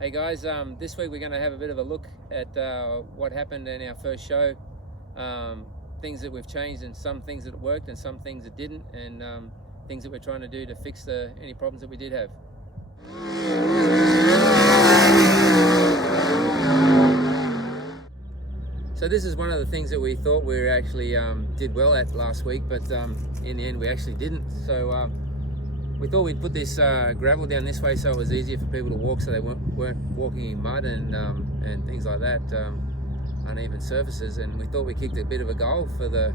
Hey guys, this week we're going to have a bit of a look at what happened in our first show, things that we've changed and some things that worked and some things that didn't, and things that we're trying to do to fix any problems that we did have. So this is one of the things that we thought we actually did well at last week, but in the end we actually didn't. So we thought we'd put this gravel down this way so it was easier for people to walk, so they weren't walking in mud and things like that, uneven surfaces. And we thought we kicked a bit of a goal for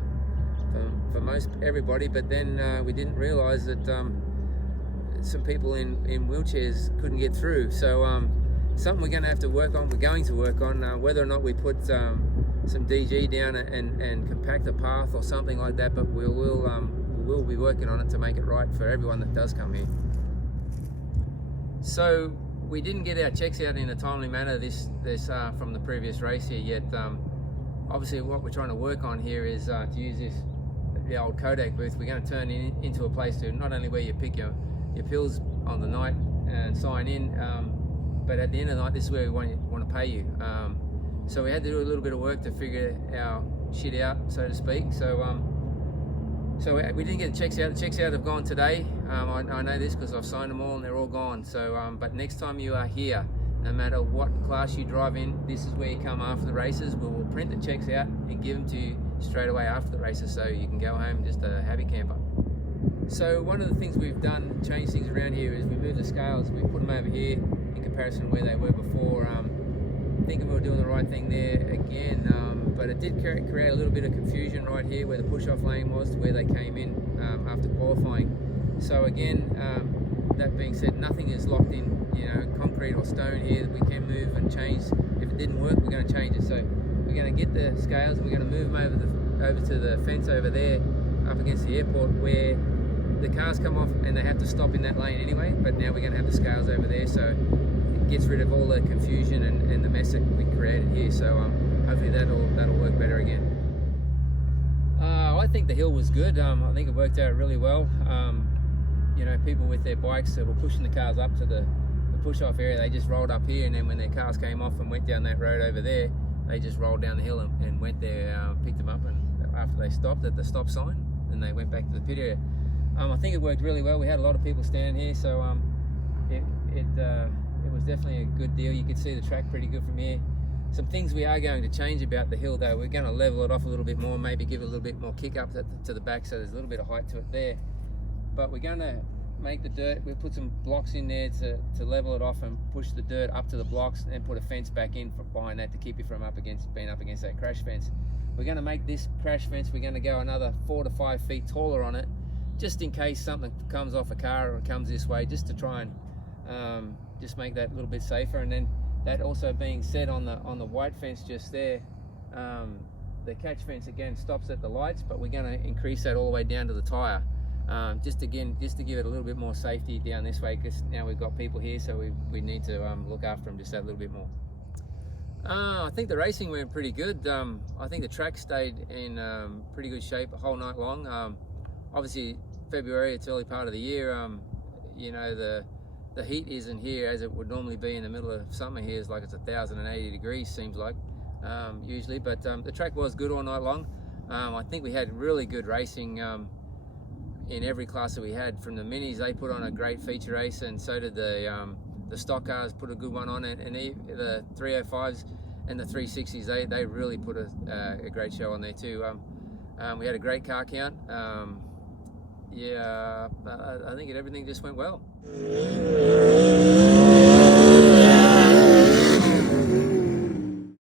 most everybody, but then we didn't realise that some people in wheelchairs couldn't get through. So something we're going to have to work on. We're going to work on whether or not we put some DG down and compact the path or something like that, but we'll be working on it to make it right for everyone that does come here. So we didn't get our checks out in a timely manner this from the previous race here yet. Obviously what we're trying to work on here is to use the old Kodak booth. We're going to turn it into a place to not only where you pick your pills on the night and sign in, but at the end of the night this is where we want to pay you. So we had to do a little bit of work to figure our shit out, so to speak. So we didn't get the checks out. The checks out have gone today. I know this because I've signed them all and they're all gone. So, but next time you are here, no matter what class you drive in, this is where you come after the races. We will print the checks out and give them to you straight away after the races, so you can go home just a happy camper. So one of the things we've done, changed things around here, is we moved the scales. We put them over here in comparison to where they were before. Thinking we were doing the right thing there again, but it did create a little bit of confusion right here where the push-off lane was to where they came in after qualifying. So again, that being said, nothing is locked in, concrete or stone here that we can move and change. If it didn't work, we're going to change it. So we're going to get the scales and we're going to move them over to the fence over there up against the airport where the cars come off and they have to stop in that lane anyway, but now we're going to have the scales over there, so gets rid of all the confusion and the mess that we created here. So hopefully that'll work better again. I think the hill was good. I think it worked out really well. People with their bikes that were pushing the cars up to the push-off area, they just rolled up here, and then when their cars came off and went down that road over there, they just rolled down the hill and went there, picked them up, and after they stopped at the stop sign, then they went back to the pit area. I think it worked really well. We had a lot of people standing here, so it was definitely a good deal. You could see the track pretty good from here. Some things we are going to change about the hill though. We're going to level it off a little bit more, maybe give it a little bit more kick up to the back, so there's a little bit of height to it there. But we're going to make the dirt, we'll put some blocks in there to level it off and push the dirt up to the blocks, and put a fence back in behind that to keep you from being up against that crash fence. We're going to make this crash fence, we're going to go another 4 to 5 feet taller on it, just in case something comes off a car or comes this way, just to try and just make that a little bit safer. And then that also being said, on the white fence just there, the catch fence again stops at the lights, but we're going to increase that all the way down to the tire, just to give it a little bit more safety down this way, because now we've got people here, so we need to look after them just that little bit more. I think the racing went pretty good. I think the track stayed in pretty good shape the whole night long. Obviously February, it's early part of the year, the heat isn't here as it would normally be in the middle of summer. Here is like it's 1,080 degrees, seems like, usually, but the track was good all night long. I think we had really good racing in every class that we had. From the minis, they put on a great feature race, and so did the stock cars put a good one on, and the 305s and the 360s, they really put a great show on there too. We had a great car count. I think everything just went well.